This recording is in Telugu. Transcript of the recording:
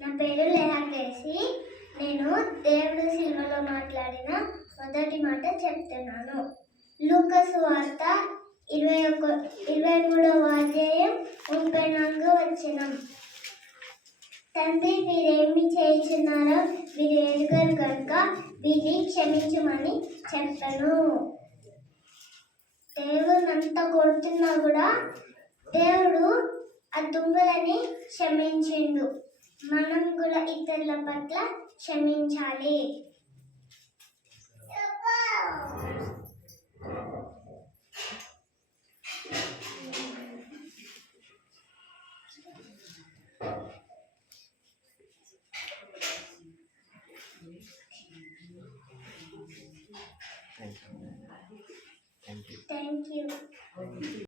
నా పేరు లేహకేసి. నేను దేవుడు సిల్వలో మాట్లాడిన మొదటి మాట చెప్తున్నాను. లూకా సువార్త 23వ అధ్యాయం 34వ వచనం. తండ్రి, వీరేమి చేయుచున్నారో వీరు ఎరుగరు కనుక వీరిని క్షమించమని చెప్పను. దేవునంత కొడుతున్నా కూడా దేవుడు ఆ దుంగలని క్షమించిండు. మనం కూడా ఇతరుల పట్ల క్షమించాలి. Thank you.